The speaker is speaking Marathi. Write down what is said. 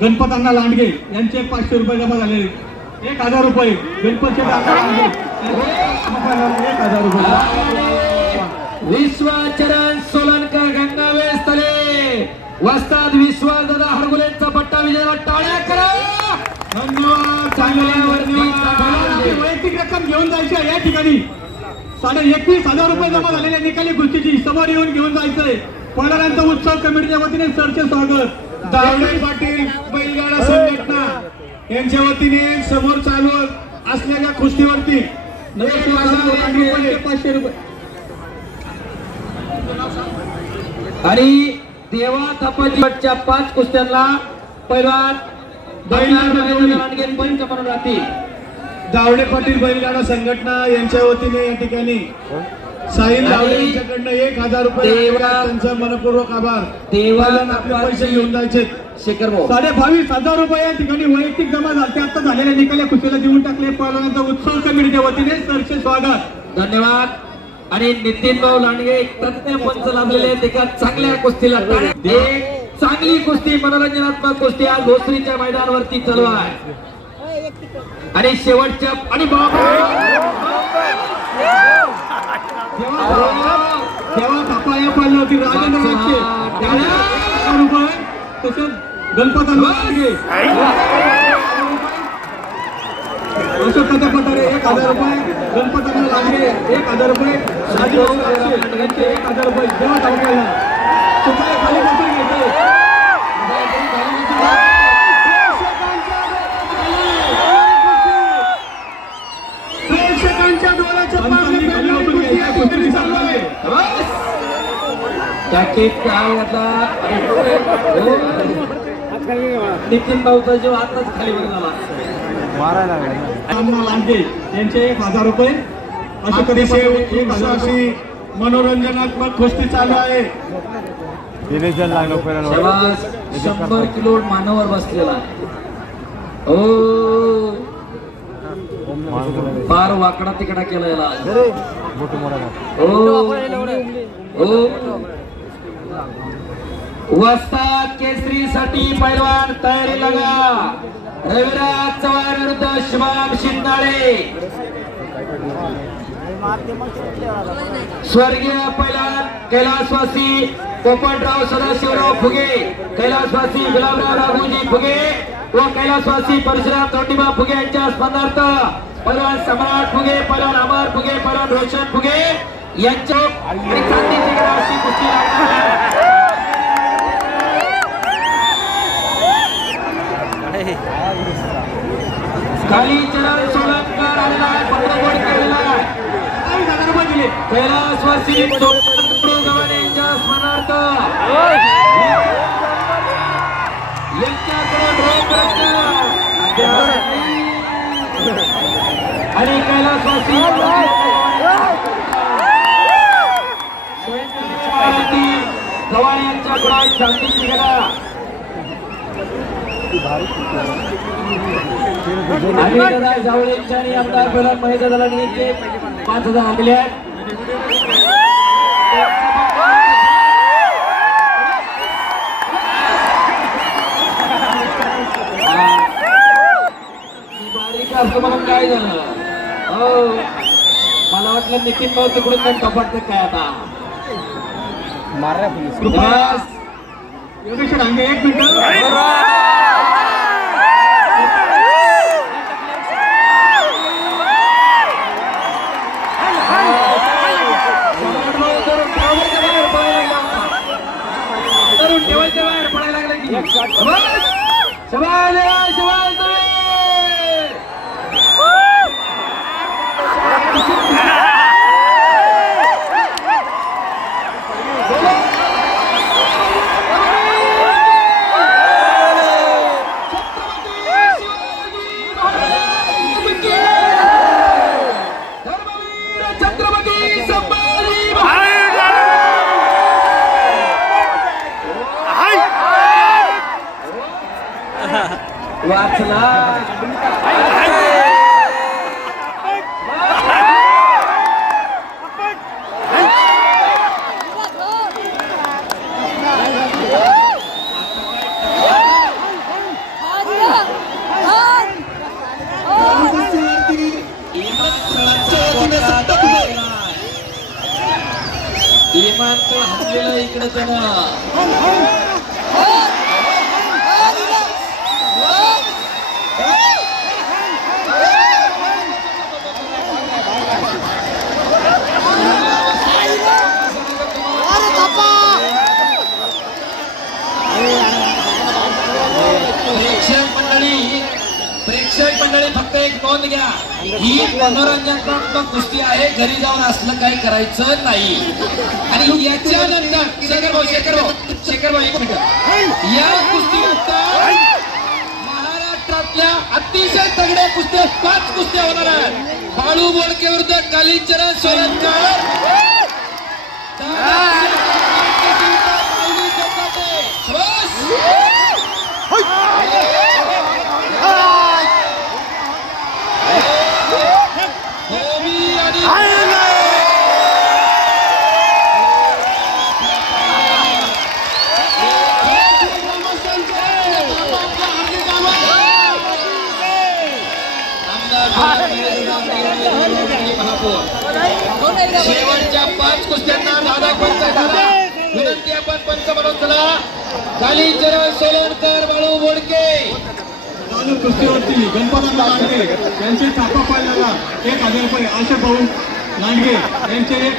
गणपतांना लांडगे यांचे 500 रुपये जमा झाले. 1000 रुपये गणपत शेठ अण्णा लांडगे 1000 रुपये. विश्वचरण सोलनकर गंगावेस तले वस्ताद विश्वास दादा हरगुलेंचा पट्टा विजयाला टाळ्या करा. धन्यवाद. वैयक्तिक रक्कम घेऊन जायची या ठिकाणी 21,500 रुपये जमा झालेल्या निकाली कुस्तीची समोर येऊन घेऊन जायचंय. पडणाऱ्यांचा उत्सव कमिटीच्या वतीने सरचे स्वागत. दावडे पाटील बैलगाडा संघटना यांच्या वतीने समोर चालू असलेल्या कुस्तीवरती 500 रुपये आणि देवा थापाजीच्या 5 कुस्त्यांना पैलवान लांडगे पंच म्हणून राहतील. दावडे पाटील बैलगाडा संघटना यांच्या वतीने या ठिकाणी साहिल दावडे यांच्याकडनं 1000 रुपये त्यांचा मनपूर्वक आभार. देवाला आपले पैसे घेऊन जायचे. शेखर भाऊ 22,500 रुपये या ठिकाणी वैयक्तिक जमा झाले. आता झालेल्या निकाल्या कुस्तीला देऊन टाकले. पडणाऱ्यांचा उत्सव कमिटीच्या वतीने सरचे स्वागत. धन्यवाद. आणि नितीन भाऊ लांडगे एक तज्ञ पंच लाभलेले आहेत एका चांगल्या कुस्तीला. एक चांगली कुस्ती मनोरंजनात्मक कुस्ती आज भोसरीच्या मैदानावरती चालू आहे. आणि शेवटच्या आणि तेव्हा थापा या पाहिलं होती राजेंद्र राक्षे 1000 रुपये. तसंच गणपतांना लांडगे अशोक पठारे 1000 रुपये. गणपतांना लांडगे 1000 रुपये. राजेंद्र राक्षे यांचे 1000 रुपये. जेव्हा थापायला तुम्हाला खाली बसून घ्यायचे. प्रेक्षकांच्या डोळ्याच्या नितीन भाऊचा जीव आताच खाली वर झाला. लांडगे यांचे 1000 रुपये. अतिशय उत्साही मनोरंजनात्मक कुस्ती चालू आहे. 100 किलो मानवर बसलेला हो. फार वाकडा तिकडा केला याला वस्ताद केसरी साठी पैलवान तयारी लगा. रविराज चव्हाण विरुद्ध शिवाम शिंदाळे. स्वर्गीय पैलवान कैलासवासी पोपटराव सदाशिवराव फुगे, कैलासवासी गुलाबराव राघोजी फुगे व कैलासवासी परशुराम तोंडीबा फुगे यांच्या स्मरणार्थ पैलवान सम्राट फुगे, पैलवान अमर फुगे, पैलवान रोशन फुगे यांच्या आणि चांदीची अशी कुस्ती लागणार. कालीचरण सोलंकर आलेला आहे. पत्रकोट केलेला आहे. 1000 रुपये दिले. कैलासवासी गव्हाणे यांच्या स्मरणार्थ यांच्याकडून रोख रक्कम आणि कैलासवासी गव्हाणे यांच्याकडून शांतीची गदा आणि जावळेंच्या आणि आमदार प्रधान महेश दलानी यांचे 5000 आणले आहेत. म्हणून काय झालं हो. मला वाटलं नितीन भाऊ तिकडून पण कपाटत काय आता योगेश रांगे 1 मिनिट. ठेवायच्या बाहेर पडायला लागलं की शबाज शबाज वाचला. विमानतळ हल्लेलं इकडे त्यानं प्रेक्षक मंडळी फक्त एक नोंद घ्या, ही मनोरंजनात्मक कुस्ती आहे, घरी जाऊन असलं काही करायचं नाही. आणि याच्यानंतर शेखर भाऊ एक मिनिट, या कुस्तीनंतर महाराष्ट्रातल्या अतिशय तगड्या कुस्त्या 5 कुस्त्या होणार आहेत. बाळू बोडके विरुद्ध कालीचरण सोलनकर, शेवटच्या 5 कुस्त्यांना दादा पंच झाला. विनंती आपण पंच म्हणून चला. कालीचरण सोलनकर, बाळू बोडके. चालू कुस्तीवरती गणपती लांडगे यांचे छापा पाडलेला 1,000 रुपये. आशा भाऊ लांडगे यांचे